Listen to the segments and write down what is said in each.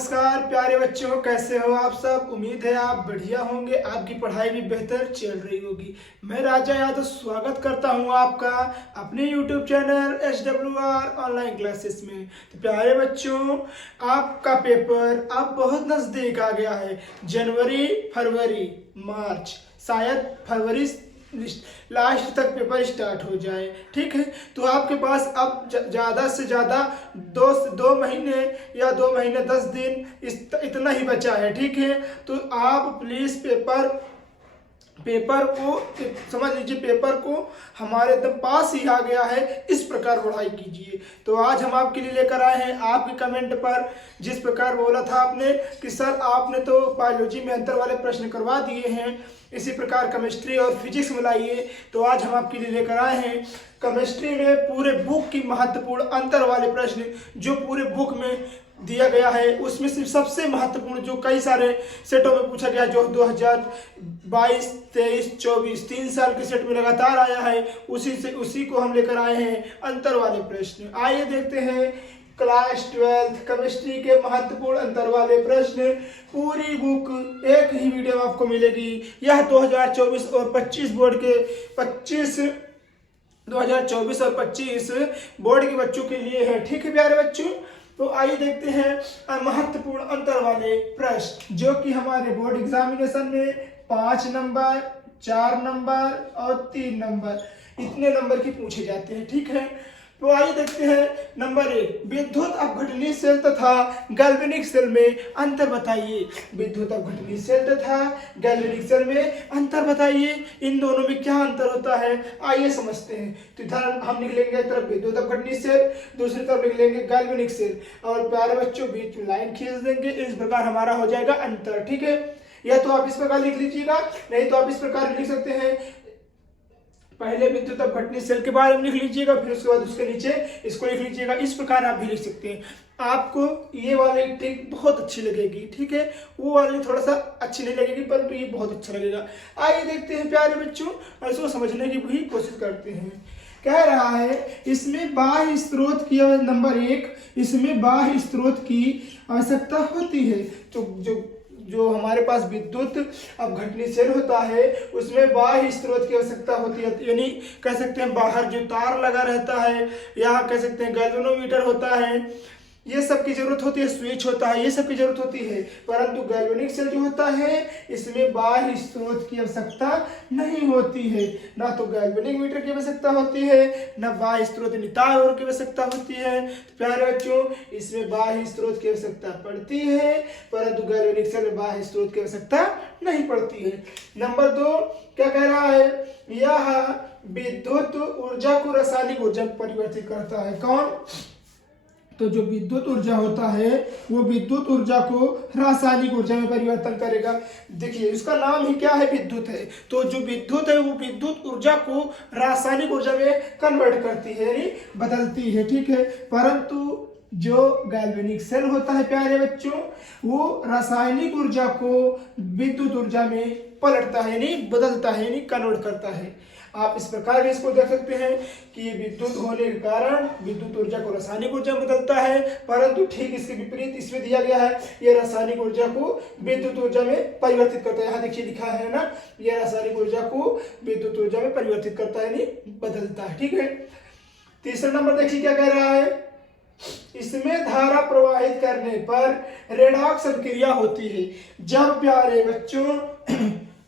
नमस्कार प्यारे बच्चों, कैसे हो आप सब। उम्मीद है आप बढ़िया होंगे, आपकी पढ़ाई भी बेहतर चल रही होगी। मैं राजा यादव स्वागत करता हूं आपका अपने YouTube channel SWR online classes में। तो प्यारे बच्चों, आपका पेपर अब बहुत नज़दीक आ गया है। जनवरी, फरवरी, मार्च, शायद फरवरी लास्ट तक पेपर स्टार्ट हो जाए। ठीक है, तो आपके पास अब ज़्यादा से ज़्यादा दो महीने या 2 महीने 10 दिन इतना ही बचा है। ठीक है, तो आप प्लीज़ पेपर को समझ लीजिए, पेपर को हमारे एकदम पास ही आ गया है, इस प्रकार पढ़ाई कीजिए। तो आज हम आपके लिए लेकर आए हैं आपके कमेंट पर जिस प्रकार बोला था आपने कि सर आपने तो बायोलॉजी में अंतर वाले प्रश्न करवा दिए हैं, इसी प्रकार केमिस्ट्री और फिजिक्स में लाइए। तो आज हम आपके लिए लेकर आए हैं केमिस्ट्री में पूरे बुक की महत्वपूर्ण अंतर वाले प्रश्न जो पूरे बुक में दिया गया है, उसमें से सबसे महत्वपूर्ण जो कई सारे सेटों में पूछा गया, जो 2022, 23, 24 3 साल के सेट में लगातार आया है, उसी को हम लेकर आए हैं अंतर वाले प्रश्न। आइए देखते हैं क्लास 12 केमिस्ट्री के महत्वपूर्ण अंतर वाले प्रश्न। पूरी बुक एक ही वीडियो में आपको मिलेगी। यह 2024 और 25 बोर्ड के 2024 और 25 बोर्ड के बच्चों के लिए है। ठीक है प्यारे बच्चों, तो आइए देखते हैं महत्वपूर्ण अंतर वाले प्रश्न जो कि हमारे बोर्ड एग्जामिनेशन में 5 नंबर, 4 नंबर और 3 नंबर इतने नंबर की पूछे जाते हैं। ठीक है, तो आइए देखते हैं। नंबर 1, विद्युत अपघटनीय सेल तथा गैल्वेनिक सेल में अंतर बताइए। विद्युत अपघटनीय सेल तथा गैल्वेनिक सेल में अंतर बताइए, इन दोनों में क्या अंतर होता है, आइए समझते हैं। तो इधर हम लिख लेंगे एक तरफ विद्युत अपघटनीय सेल, दूसरी तरफ लिख लेंगे गैल्वेनिक सेल, और प्यारे बच्चों बीच में लाइन खींच देंगे। इस प्रकार हमारा हो जाएगा अंतर। ठीक है, या तो आप इस प्रकार लिख लीजिएगा, नहीं तो आप इस प्रकार लिख सकते हैं। पहले विद्युत अपघटनीय सेल के बारे में लिख लीजिएगा, फिर उसके बाद उसके नीचे इसको लिख लीजिएगा। इस प्रकार आप भी लिख सकते हैं। आपको ये वाली ट्रिक बहुत अच्छी लगेगी। ठीक है, वो वाली थोड़ा सा अच्छी नहीं लगेगी, परंतु ये बहुत अच्छा लगेगा। आइए देखते हैं प्यारे बच्चों, और इसको समझने की भी कोशिश करते हैं। कह रहा है इसमें बाह्य स्रोत की, नंबर 1, इसमें बाह्य स्रोत की आवश्यकता होती है। तो जो हमारे पास विद्युत अपघटनीय सेल होता है उसमें बाह्य स्रोत की आवश्यकता होती है, यानी कह सकते हैं बाहर जो तार लगा रहता है, या कह सकते हैं गैल्वेनोमीटर होता है, ये सब की जरूरत होती है, स्विच होता है, ये सब की जरूरत होती है। परंतु गैल्वेनिक सेल जो होता है इसमें बाह्य स्रोत की आवश्यकता नहीं होती है। ना तो गैल्वेनिक मीटर की आवश्यकता होती है, ना बाह्य स्रोत तार की आवश्यकता होती है। तो प्यारे बच्चों, इसमें बाह्य स्रोत की आवश्यकता पड़ती है, परंतु गैल्वेनिक सेल में बाह्य स्रोत की आवश्यकता नहीं पड़ती है। नंबर 2 क्या कह रहा है, यह विद्युत ऊर्जा को रासायनिक ऊर्जा में परिवर्तित करता है। कौन? तो जो विद्युत ऊर्जा होता है वो विद्युत ऊर्जा को रासायनिक ऊर्जा में परिवर्तन करेगा। देखिए इसका नाम ही क्या है, विद्युत है। तो जो विद्युत है वो विद्युत ऊर्जा को रासायनिक ऊर्जा में कन्वर्ट करती है, यानी बदलती है। ठीक है, परंतु जो गैल्वेनिक सेल होता है प्यारे बच्चों, वो रासायनिक ऊर्जा को विद्युत ऊर्जा में पलटता है, यानी बदलता है, यानी कन्वर्ट करता है। आप इस प्रकार भी इसको देख सकते हैं कि ये विद्युत होने के कारण विद्युत ऊर्जा को रासायनिक ऊर्जा में बदलता है, परंतु ठीक इसके विपरीत इसमें दिया गया है, ये रासायनिक ऊर्जा को विद्युत ऊर्जा में परिवर्तित करता है। यहाँ देखिए लिखा है ना, ये रासायनिक ऊर्जा को विद्युत ऊर्जा में परिवर्तित करता है, यानी बदलता है। ठीक है, तीसरा नंबर देखिए क्या कह रहा है, इसमें धारा प्रवाहित करने पर रेडॉक्स अभिक्रिया होती है। जब प्यारे बच्चों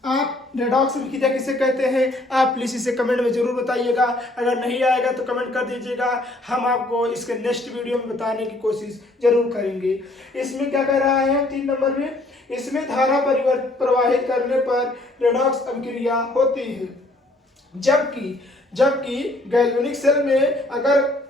आप रेडॉक्स अभिक्रिया किसे कहते हैं, आप प्लीज इसे कमेंट में जरूर बताइएगा। अगर नहीं आएगा तो कमेंट कर दीजिएगा, हम आपको इसके नेक्स्ट वीडियो में बताने की कोशिश जरूर करेंगे। इसमें क्या कह रहा है 3 नंबर में, इसमें धारा प्रवाहित करने पर रेडॉक्स अभिक्रिया होती है। जबकि गैल्वेनिक सेल में अगर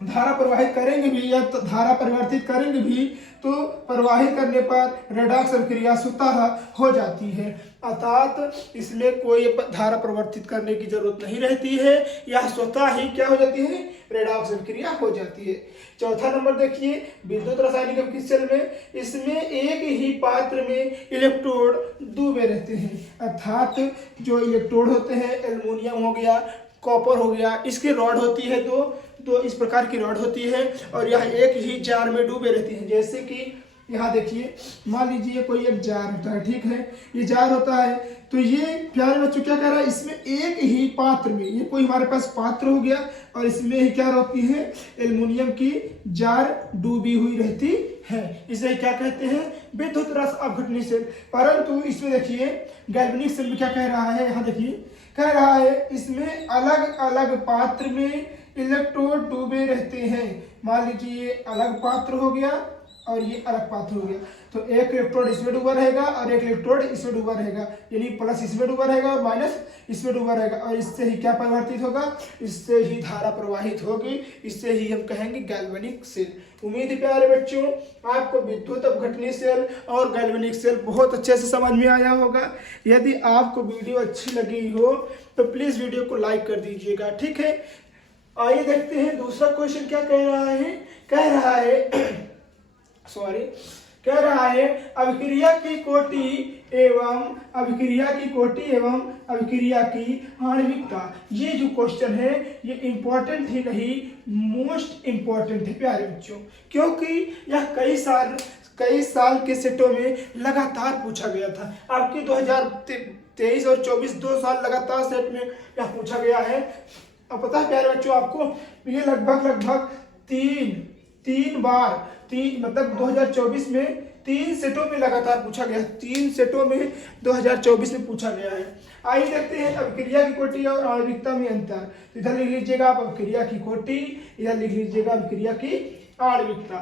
धारा प्रवाहित करेंगे भी या तो धारा परिवर्तित करेंगे भी, तो प्रवाहित करने पर रेडॉक्स अभिक्रिया स्वतः हो जाती है। अर्थात इसमें कोई धारा परिवर्तित करने की जरूरत नहीं रहती है, यह स्वतः ही क्या हो जाती है, रेडॉक्स अभिक्रिया हो जाती है। चौथा नंबर देखिए, विद्युत रासायनिक अभिक्रिया सेल में इसमें एक ही पात्र में इलेक्ट्रोड डूबे रहते हैं। अर्थात जो इलेक्ट्रोड होते हैं, एल्युमिनियम हो गया, कॉपर हो गया, इसकी रॉड होती है दो इस प्रकार की रॉड होती है, और यह एक ही जार में डूबे रहती है। जैसे कि यहाँ देखिए, मान लीजिए कोई एक जार होता है, ठीक है, ये जार होता है, तो ये प्यारे बच्चों क्या कह रहा है, इसमें एक ही पात्र में, ये कोई हमारे पास पात्र हो गया और इसमें ही क्या रहती है, एल्युमिनियम की जार डूबी हुई रहती है, इसे क्या कहते हैं, विद्युत रस अपघटनी सेल। परंतु इसमें देखिए गैल्वेनिक सेल में क्या कह रहा है, यहाँ देखिए कह रहा है इसमें अलग अलग पात्र में इलेक्ट्रोड डूबे रहते हैं। मान लीजिए ये अलग पात्र हो गया और ये अलग पात्र हो गया, तो एक इलेक्ट्रोड इसमें डूबा रहेगा और एक इलेक्ट्रोड इसमें डूबा रहेगा, यानी प्लस इसमें डूबा रहेगा और माइनस इसमें डूबा रहेगा, और इससे ही क्या परिवर्तित होगा, इससे ही धारा प्रवाहित होगी, इससे ही हम कहेंगे गैल्वेनिक सेल। उम्मीद है प्यारे बच्चों आपको विद्युत अपघटनी सेल और गैल्वेनिक सेल बहुत अच्छे से समझ में आया होगा। यदि आपको वीडियो अच्छी लगी हो तो प्लीज वीडियो को लाइक कर दीजिएगा, ठीक है। आइए देखते हैं दूसरा क्वेश्चन क्या कह रहा है, कह रहा है अभिक्रिया की कोटि एवं अभिक्रिया की आणविकता। ये जो क्वेश्चन है ये इंपॉर्टेंट ही नहीं, मोस्ट इंपॉर्टेंट है प्यारे बच्चों, क्योंकि यह कई साल के सेटों में लगातार पूछा गया था। आपकी 2023 और 24 2 साल लगातार सेट में यह पूछा गया है। अब पता है प्यारे बच्चों आपको, ये लगभग तीन बार मतलब 2024 में 3 सेटों में लगातार पूछा गया, 3 सेटों में 2024 में पूछा गया है। आइए देखते हैं अभिक्रिया की कोटि और आणविकता में अंतर। इधर लिख लीजिएगा आप अभिक्रिया की कोटि, इधर लिख लीजिएगा अभिक्रिया की आणविकता।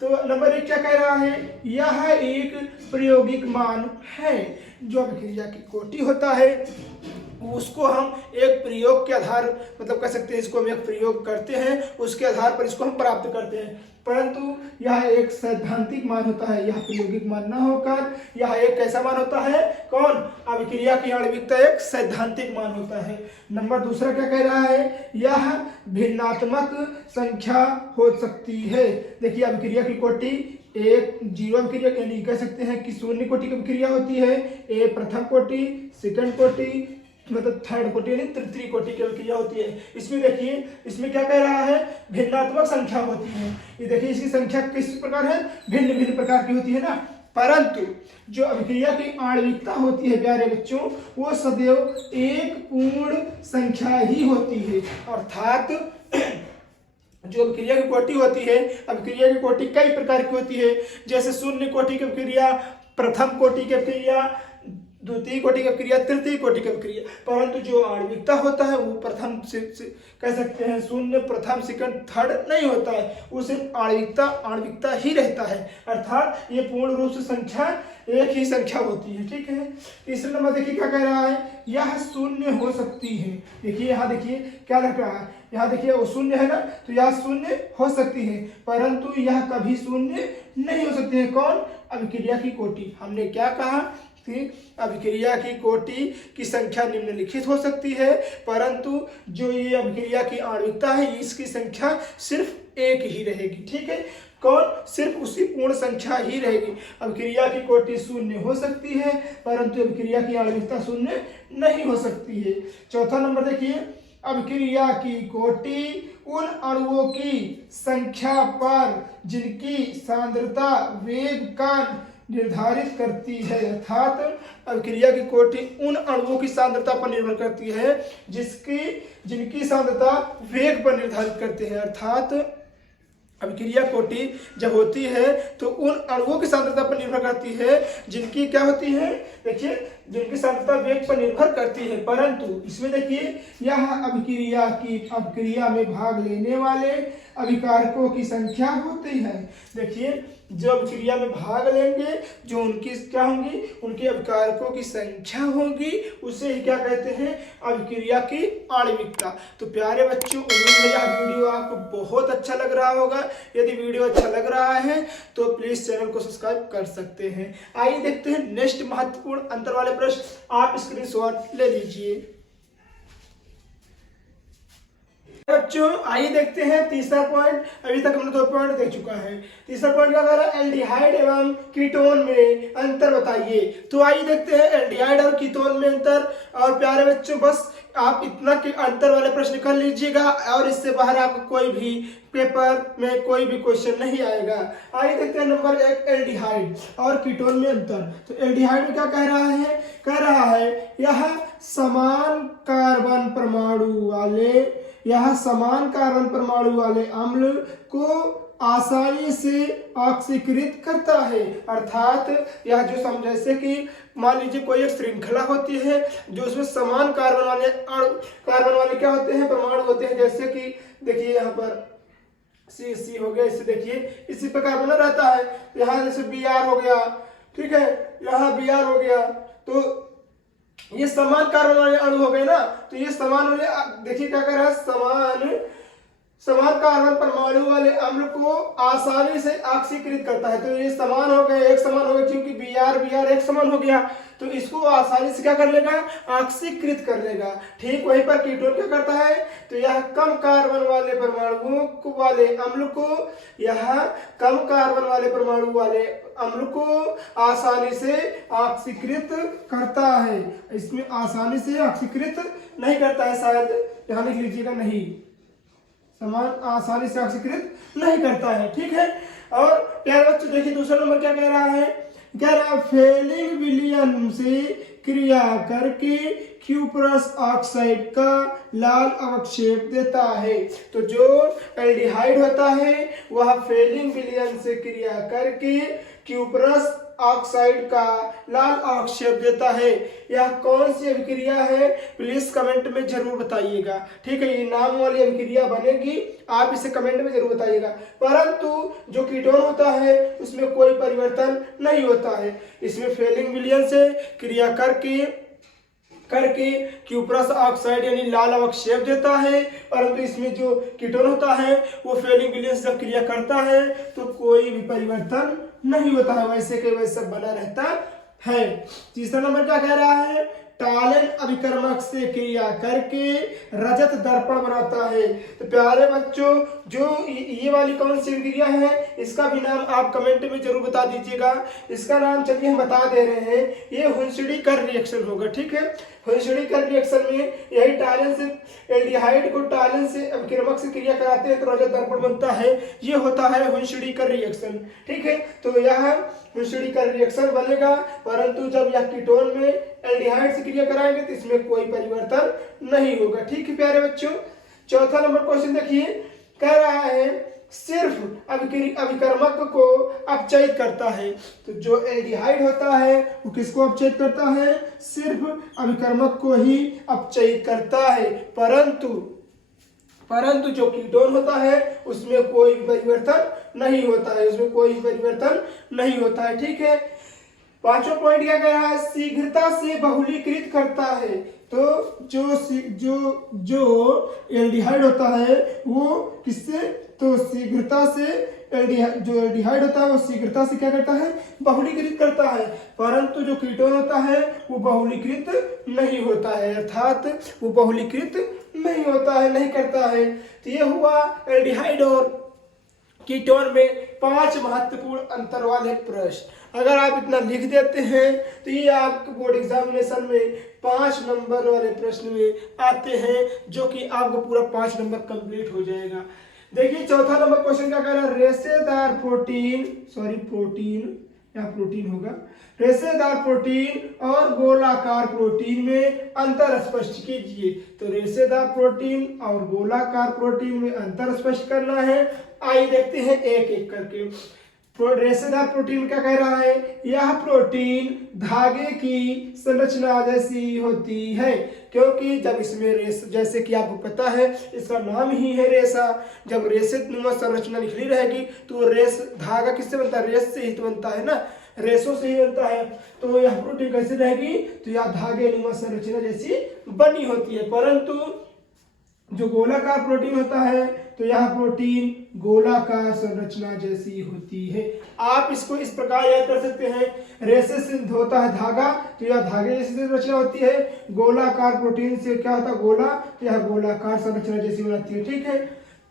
तो नंबर 1 क्या कह रहा है, यह एक प्रायोगिक मान है। जो अभिक्रिया की कोटि होता है उसको हम एक प्रयोग के आधार मतलब कह सकते हैं, इसको हम एक प्रयोग करते हैं, उसके आधार पर इसको हम प्राप्त करते हैं, परंतु यह एक सैद्धांतिक मान होता है, यह प्रायोगिक मान न होकर यह एक कैसा मान होता है, कौन, अभिक्रिया की आणविकता एक सैद्धांतिक मान होता है। नंबर दूसरा क्या कह रहा है, यह भिन्नात्मक संख्या हो सकती है। देखिए अभिक्रिया की कोटि एक जीरो अभिक्रिया, यानी कह सकते हैं कि शून्य कोटि की अभिक्रिया होती है, ए प्रथम कोटि, सेकंड कोटि मतलब थर्ड कोटि यानी तृतीय कोटि की अभिक्रिया होती है। इसमें देखिए इसमें क्या कह रहा है, भिन्नात्मक संख्या होती है। ये देखिए इसकी संख्या किस प्रकार है, भिन्न भिन्न प्रकार की होती है ना, परंतु जो अभिक्रिया की आणविकता होती है प्यारे बच्चों वो सदैव एक पूर्ण संख्या ही होती है। अर्थात जो अभिक्रिया की कोटि होती है, अभिक्रिया की कोटि कई प्रकार की होती है, जैसे शून्य कोटि की अभिक्रिया, प्रथम कोटि की अभिक्रिया, द्वितीय कोटि की अभिक्रिया, तृतीय कोटि की अभिक्रिया, परंतु जो आणविकता होता है वो प्रथम से कह सकते हैं शून्य, प्रथम, सेकंड, थर्ड नहीं होता है, वो सिर्फ आणविकता ही रहता है। अर्थात ये पूर्ण रूप से संख्या एक ही संख्या होती है, ठीक है। तीसरा नंबर देखिए क्या कह रहा है, यह शून्य हो सकती है। देखिए यहाँ देखिए क्या लग रहा है, यहाँ देखिए वो शून्य है ना, तो यह शून्य हो सकती है, परंतु यह कभी शून्य नहीं हो सकती है। कौन, अभिक्रिया की कोटि। हमने क्या कहा, अभिक्रिया की कोटि की संख्या निम्नलिखित हो सकती है, परंतु जो ये अभिक्रिया की आणविकता है इसकी संख्या सिर्फ एक ही रहेगी, ठीक है। कौन, सिर्फ उसी पूर्ण संख्या ही रहेगी। अभिक्रिया की कोटि शून्य हो सकती है परंतु अभिक्रिया की आणविकता शून्य नहीं हो सकती है। चौथा नंबर देखिए, अभिक्रिया की कोटि उन अणुओं की संख्या पर जिनकी सांद्रता वेग का निर्धारित करती है। अर्थात अभिक्रिया की कोटि उन अणुओं की सांद्रता पर निर्भर करती है जिनकी सांद्रता वेग पर निर्धारित करते हैं। अर्थात अभिक्रिया कोटि जब होती है तो उन अणुओं की सांद्रता पर निर्भर करती है जिनकी क्या होती है, देखिए जिनकी सांद्रता वेग पर निर्भर करती है, परंतु इसमें देखिए यह अभिक्रिया में भाग लेने वाले अभिकारकों की संख्या होती है। देखिए जो अभिक्रिया में भाग लेंगे, जो उनकी क्या होंगी, उनके अभिकारकों की संख्या होगी, उसे ही क्या कहते हैं, अभिक्रिया की आणविकता। तो प्यारे बच्चों उम्मीद है यह वीडियो आपको बहुत अच्छा लग रहा होगा। यदि वीडियो अच्छा लग रहा है तो प्लीज चैनल को सब्सक्राइब कर सकते हैं। आइए देखते हैं नेक्स्ट महत्वपूर्ण अंतर वाले प्रश्न, आप स्क्रीनशॉट ले लीजिए। बच्चों आइए देखते हैं तीसरा पॉइंट। अभी तक हमने 2 पॉइंट देख चुका है। तीसरा पॉइंट क्या कह रहा है, एल्डिहाइड एवं कीटोन में अंतर बताइए। तो आइए देखते हैं एल्डिहाइड और कीटोन में अंतर। और प्यारे बच्चों बस आप इतना के अंतर वाले प्रश्न कर लीजिएगा और इससे बाहर आपका कोई भी पेपर में कोई भी क्वेश्चन नहीं आएगा। आइए देखते हैं नंबर 1, एल्डिहाइड और कीटोन में अंतर। तो एल्डिहाइड में क्या कह रहा है यह समान कार्बन परमाणु वाले अम्ल को आसानी से ऑक्सीकृत करता है। अर्थात यह जो जैसे कि मान लीजिए कोई एक श्रृंखला होती है जो उसमें समान कार्बन वाले क्या होते हैं, परमाणु होते हैं। जैसे कि देखिए यहाँ पर सी हो गया, इससे देखिए इसी प्रकार बना रहता है। यहाँ जैसे Br हो गया, ठीक है, यहाँ Br हो गया, तो ये समान कार्बन वाले अणु हो गए ना। तो ये समान वाले देखिए क्या कर रहा है, समान कार्बन परमाणु वाले अम्ल को आसानी से ऑक्सीकृत करता है। तो ये समान हो गए, एक समान हो गए, क्योंकि Br एक समान हो गया, तो इसको आसानी से क्या कर लेगा, ऑक्सीकृत कर लेगा। ठीक वहीं पर कीटोन क्या करता है, तो यह कम कार्बन वाले परमाणुओं वाले अम्ल को आसानी से ऑक्सीकृत करता है। इसमें आसानी से ऑक्सीकृत नहीं करता है, शायद यहाँ लिख लीजिएगा, नहीं, आसानी से ऑक्सीकृत नहीं करता है। ठीक है। और प्यारे बच्चों देखिए दूसरा नंबर क्या कह रहा है, फेलिंग विलयन से क्रिया करके क्यूप्रस ऑक्साइड का लाल अवक्षेप देता है। तो जो एल्डिहाइड होता है वह फेलिंग विलयन से क्रिया करके क्यूप्रस ऑक्साइड का लाल अवक्षेप देता है। यह कौन सी अभिक्रिया है, प्लीज कमेंट में जरूर बताइएगा। ठीक है, ये नाम वाली अभिक्रिया बनेगी, आप इसे कमेंट में जरूर बताइएगा। परंतु जो कीटोन होता है उसमें कोई परिवर्तन नहीं होता है। इसमें फेलिंग विलयन से क्रिया करके क्यूप्रस ऑक्साइड यानी लाल अवक्षेप देता है, परंतु इसमें जो कीटोन होता है वो फेलिंग विलयन से जब क्रिया करता है तो कोई भी परिवर्तन नहीं होता है, वैसे के वैसे बना रहता है। तीसरा नंबर क्या कह रहा है, टालन अभिकर्मक से क्रिया करके रजत दर्पण बनाता है। तो प्यारे बच्चों जो ये वाली कौन सी क्रिया है, इसका भी नाम आप कमेंट में जरूर बता दीजिएगा। इसका नाम चलिए हम बता दे रहे हैं, ये हुंसडी-कर रिएक्शन होगा। ठीक है, हुंसडी-कर रिएक्शन में यही टालन से एल्डिहाइड को टालन से अभिकर्मक से क्रिया कराते हैं तो रजत दर्पण बनता है। ये होता है हुंसडी-कर रिएक्शन। ठीक है, तो यह हुंसडी-कर रिएक्शन बनेगा, परंतु जब यह कीटोन में एल्डिहाइड से क्रिया कराएंगे तो इसमें कोई परिवर्तन नहीं होगा। ठीक है प्यारे बच्चों, चौथा नंबर क्वेश्चन देखिए, कह रहा है सिर्फ अभिकर्मक को अपचयित करता है। तो जो एल्डिहाइड होता है वो किसको अपचयित करता है, सिर्फ अभिकर्मक को ही अपचयित करता है, परंतु जो कीटोन होता है उसमें कोई परिवर्तन नहीं होता है। ठीक है, पांचवा पॉइंट क्या कह रहा है, शीघ्रता से बहुलीकृत करता है। तो जो एल्डिहाइड होता है वो किससे, तो शीघ्रता से जो एल्डिहाइड होता है वो शीघ्रता से क्या करता है, बहुलीकृत करता है, परंतु जो कीटोन होता है वो बहुलीकृत नहीं होता है, अर्थात वो बहुलीकृत नहीं होता है, नहीं करता है। तो ये हुआ एल्डिहाइड और कीटोन में 5 महत्वपूर्ण अंतर वाले प्रश्न। अगर आप इतना लिख देते हैं तो ये आपके बोर्ड एग्जामिनेशन में 5 नंबर वाले प्रश्न में आते हैं, जो कि आपको पूरा 5 नंबर कंप्लीट हो जाएगा। देखिए चौथा नंबर क्वेश्चन क्या कह रहा है, रेशेदार प्रोटीन और गोलाकार प्रोटीन में अंतर स्पष्ट कीजिए। तो रेशेदार प्रोटीन और गोलाकार प्रोटीन में अंतर स्पष्ट करना है। आइए देखते हैं एक एक करके। रेशेदार प्रोटीन क्या कह रहा है, यह प्रोटीन धागे की संरचना जैसी होती है, क्योंकि जब इसमें रेस, जैसे कि आपको पता है इसका नाम ही है रेशा, जब रेशेनुमा संरचना निकली रहेगी तो रेस धागा किससे बनता है, रेस से ही तो बनता है ना, रेशों से ही बनता है। तो यह प्रोटीन कैसे रहेगी, तो यह धागे नुमा संरचना जैसी बनी होती है। परंतु जो गोलाकार प्रोटीन होता है तो यह प्रोटीन गोलाकार संरचना जैसी होती है। आप इसको इस प्रकार याद कर सकते हैं, रेशे से होता है धागा तो यह धागे जैसी संरचना होती है, गोलाकार प्रोटीन से क्या होता है गोला, तो यह गोलाकार संरचना जैसी बनाती है। ठीक है,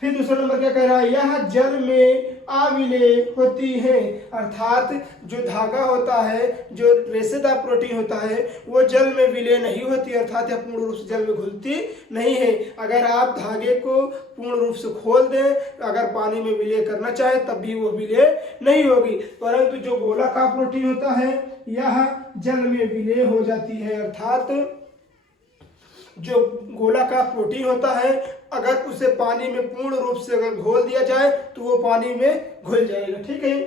फिर दूसरा नंबर क्या कह रहा है, यह जल में अविलेय होती है। अर्थात जो धागा होता है, जो रेशेदार प्रोटीन होता है, वो जल में विलय नहीं होती, अर्थात यह पूर्ण रूप से जल में घुलती नहीं है। अगर आप धागे को पूर्ण रूप से खोल दें, अगर पानी में विलय करना चाहे तब भी वो विलय नहीं होगी, परंतु जो गोलाकार प्रोटीन होता है यह जल में विलय हो जाती है। अर्थात जो गोलाकार प्रोटीन होता है अगर उसे पानी में पूर्ण रूप से अगर घोल दिया जाए तो वो पानी में घुल जाएगा। ठीक है।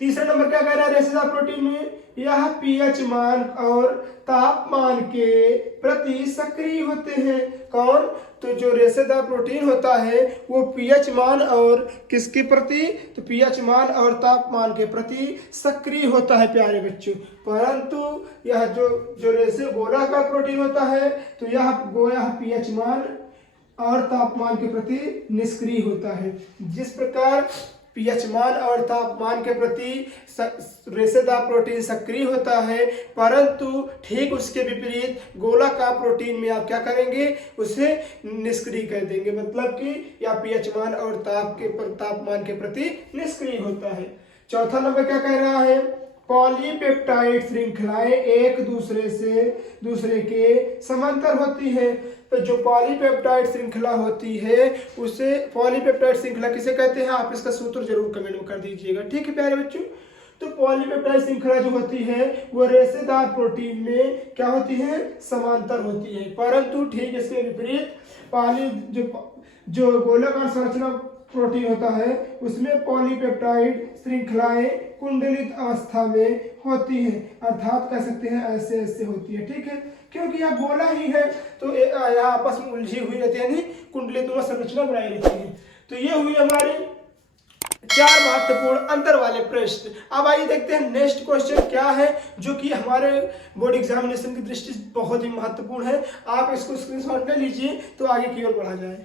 तीसरा नंबर क्या कह रहा है रेशेदार प्रोटीन में, यह पीएच मान और तापमान के प्रति सक्रिय होते हैं। कौन? तो जो रेशेदार प्रोटीन होता है वो पीएच मान और किसके प्रति? तो पीएच मान और तापमान के प्रति सक्रिय होता है प्यारे बच्चों। परंतु यह जो रेशे गोलाकार प्रोटीन होता है तो यह पीएच मान और तापमान के प्रति निष्क्रिय होता है। जिस प्रकार पीएच मान और तापमान के प्रति रेशेदार प्रोटीन सक्रिय होता है, परंतु ठीक उसके विपरीत गोलाकार प्रोटीन में आप क्या करेंगे? उसे निष्क्रिय कर देंगे, मतलब कि या पीएच मान और तापमान के प्रति निष्क्रिय होता है। चौथा नंबर क्या कह रहा है? पॉलीपेप्टाइड श्रृंखलाएं एक दूसरे के समांतर होती है। तो जो पॉलीपेप्टाइड श्रृंखला होती है उसे पॉलीपेप्टाइड श्रृंखला किसे कहते हैं? आप इसका सूत्र जरूर कमेंट में कर दीजिएगा। ठीक है प्यारे बच्चों। तो पॉलीपेप्टाइड श्रृंखला जो होती है वो रेशेदार प्रोटीन में क्या होती है? समांतर होती है, परंतु ठीक इसके विपरीत जो गोलाकार संरचना प्रोटीन होता है उसमें पॉलीपेप्टाइड श्रृंखलाएं कुंडलित अवस्था में होती है, अर्थात कह सकते हैं ऐसे ऐसे होती है। ठीक है, क्योंकि यह गोला ही है तो यह आपस में उलझी हुई रहती है, यानी कुंडलित संरचना बनाई रहती है। तो ये हुई हमारी 4 महत्वपूर्ण अंतर वाले प्रश्न। अब आइए देखते हैं नेक्स्ट क्वेश्चन क्या है, जो कि हमारे बोर्ड एग्जामिनेशन की दृष्टि से बहुत ही महत्वपूर्ण है। आप इसको स्क्रीनशॉट ले लीजिए तो आगे की ओर बढ़ा जाए।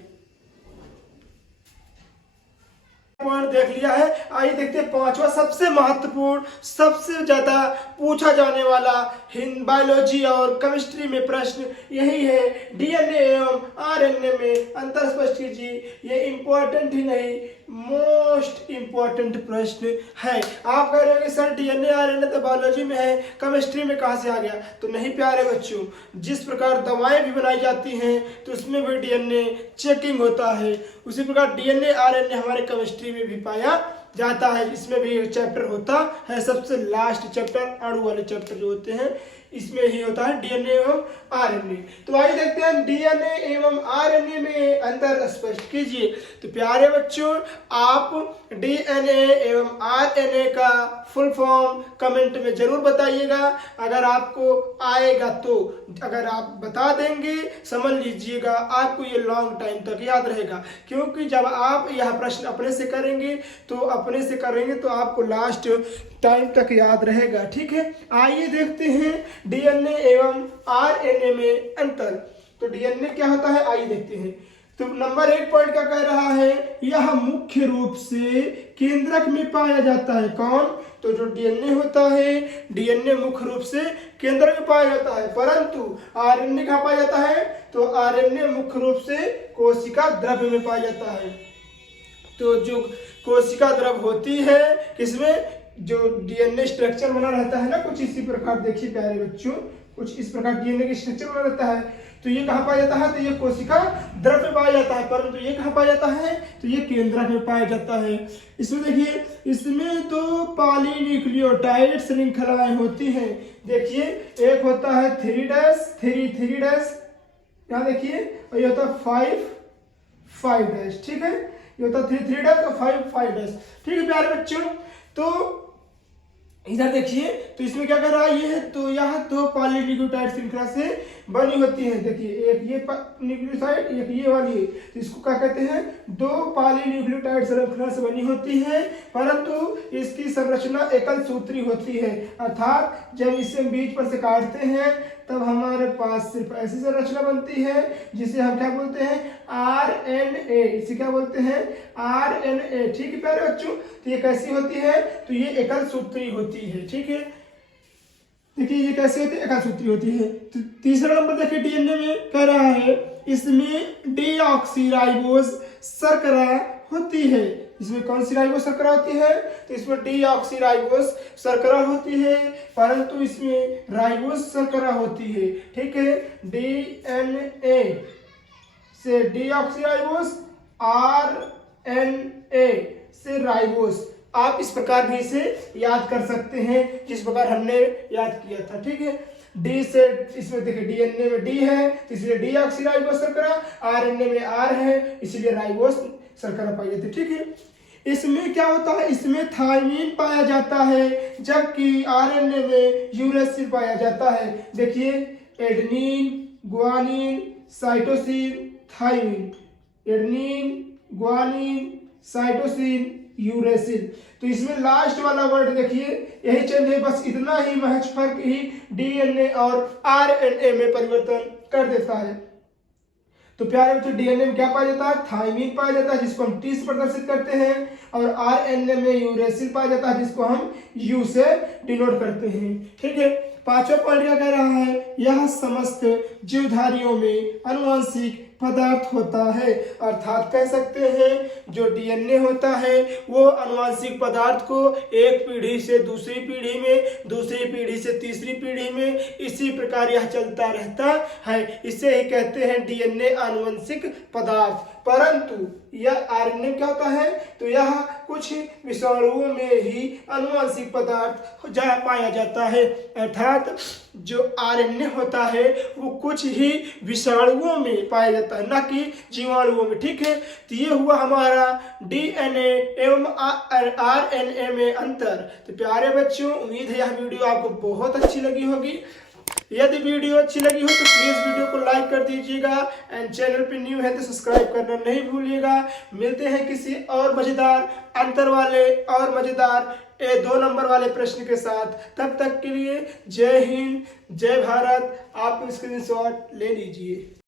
पॉइंट देख लिया है, आइए देखते हैं 5वां सबसे महत्वपूर्ण, सबसे ज्यादा पूछा जाने वाला बायोलॉजी और केमिस्ट्री में प्रश्न यही है। डीएनए एवं आरएनए में अंतर स्पष्ट कीजिए। ये इंपॉर्टेंट ही नहीं, मोस्ट इंपॉर्टेंट प्रश्न है। आप कह रहे हो सर डीएनए आरएनए तो बायोलॉजी में है, केमिस्ट्री में कहां से आ गया? तो नहीं प्यारे बच्चों, जिस प्रकार दवाएं भी बनाई जाती हैं तो उसमें भी डीएनए चेकिंग होता है, उसी प्रकार डीएनए आरएनए हमारे केमिस्ट्री में भी पाया जाता है। इसमें भी एक चैप्टर होता है, सबसे लास्ट चैप्टर, अणु वाले चैप्टर जो होते हैं इसमें ही होता है डीएनए एवं आरएनए। तो आइए देखते हैं डीएनए एवं आरएनए में अंतर स्पष्ट कीजिए। तो प्यारे बच्चों, आप डीएनए एवं आरएनए का फुल फॉर्म कमेंट में जरूर बताइएगा, अगर आपको आएगा तो। अगर आप बता देंगे समझ लीजिएगा आपको ये लॉन्ग टाइम तक याद रहेगा, क्योंकि जब आप यह प्रश्न अपने से करेंगे तो आपको लास्ट टाइम तक याद रहेगा। ठीक है, आइए देखते हैं डीएनए एवं आरएनए में अंतर। तो डीएनए क्या होता है आइए देखते हैं। तो नंबर 1 पॉइंट क्या कह रहा है? यह मुख्य रूप से केंद्रक में पाया जाता है। कौन? तो जो डीएनए होता है, डीएनए मुख्य रूप से केंद्रक में पाया जाता है, परंतु आरएनए कहाँ पाया जाता है? तो आरएनए मुख्य रूप से कोशिका द्रव्य में पाया जाता है। तो जो कोशिका द्रव्य होती है किसमें? जो डीएनए स्ट्रक्चर बना रहता है ना, कुछ इसी प्रकार देखिए प्यारे बच्चों, कुछ इस प्रकार डीएनए की स्ट्रक्चर बना रहता है। तो ये कहाँ पाया जाता है? तो ये कोशिका द्रव्य में पाया जाता है, परंतु ये कहाँ पाया जाता है? तो ये केंद्रक में पाया जाता है। इसमें देखिए, इसमें तो पॉलीन्यूक्लियोटाइड श्रृंखलाएं होती हैं। देखिए, एक होता है 3' यहाँ देखिए, और ये होता है 5'। ठीक है, ये होता है 3' और 5'। ठीक है प्यारे बच्चों, तो इधर देखिए, तो इसमें क्या कर रहा है? ये है तो यह 2 पॉलीन्यूक्लियोटाइड श्रृंखला से बनी होती है। देखिए, एक ये न्यूक्लियोसाइड, एक ये वाली है, तो इसको क्या कहते हैं? 2 पॉलीन्यूक्लियोटाइड श्रृंखला से बनी होती है, परंतु इसकी संरचना एकल सूत्री होती है। अर्थात जब इसे बीच पर से काटते हैं तब हमारे पास सिर्फ ऐसी संरचना बनती है जिसे हम क्या बोलते हैं? आरएनए। इसे क्या बोलते हैं? आरएनए। ठीक है प्यारे बच्चों, तो ये कैसी होती है? तो ये एकल सूत्री होती है। ठीक है, देखिए ये कैसे होती है? एकल सूत्री होती है। तो तीसरा नंबर देखिए, डीएनए में कह रहा है इसमें डीऑक्सीराइबोज शर्करा होती है। इसमें कौन सी राइबोस शर्करा होती है? तो इसमें डीऑक्सीराइबोस शर्करा होती है, परंतु इसमें राइबोस शर्करा होती है। ठीक है, DNA से डीऑक्सीराइबोस, RNA से राइबोस। आप इस प्रकार भी इसे याद कर सकते हैं जिस प्रकार हमने याद किया था। ठीक है, डी से इसमें देखिए DNA में डी है तो इसलिए डीऑक्सीराइबोस शर्करा, RNA में R है इसलिए राइबोस शर्करा पाई जाती है। ठीक है, इसमें क्या होता है? इसमें थायमीन पाया जाता है, जबकि RNA में यूरेसिल पाया जाता है। देखिए adenine, guanine, cytosine, thymine, adenine, guanine, cytosine, uracil. तो इसमें लास्ट वाला वर्ड देखिए यही चेंज है, बस इतना ही महज फर्क ही DNA और RNA में परिवर्तन कर देता है। तो प्यारे बच्चों, DNA में क्या पाया जाता है? थायमीन पाया जाता है जिसको हम T से प्रदर्शित करते हैं, और RNA में यूरेसिल पाया जाता है जिसको हम U से डिनोट करते हैं। ठीक है, पांचवा पॉइंट क्या कह रहा है? यह समस्त जीवधारियों में आनुवंशिक पदार्थ होता है। अर्थात कह सकते हैं जो DNA होता है वो आनुवंशिक पदार्थ को एक पीढ़ी से दूसरी पीढ़ी में, दूसरी पीढ़ी से तीसरी पीढ़ी में, इसी प्रकार यह चलता रहता है। इसे ही कहते हैं DNA आनुवंशिक पदार्थ। परंतु यह RNA क्या होता है? तो यह कुछ विषाणुओं में ही आनुवंशिक पदार्थ पाया जाता है। अर्थात जो RNA होता है वो कुछ ही विषाणुओं में पाया जाता है, न कि जीवाणुओं में। ठीक है, तो ये हुआ हमारा DNA एवं RNA में अंतर। तो प्यारे बच्चों, उम्मीद है यह वीडियो आपको बहुत अच्छी लगी होगी। यदि वीडियो अच्छी लगी हो तो प्लीज वीडियो को लाइक कर दीजिएगा, एंड चैनल पे न्यू है तो सब्सक्राइब करना नहीं भूलिएगा। मिलते हैं किसी और मजेदार अंतर वाले और मजेदार 2 नंबर वाले प्रश्न के साथ। तब तक के लिए जय हिंद, जय भारत। आप स्क्रीनशॉट ले लीजिए।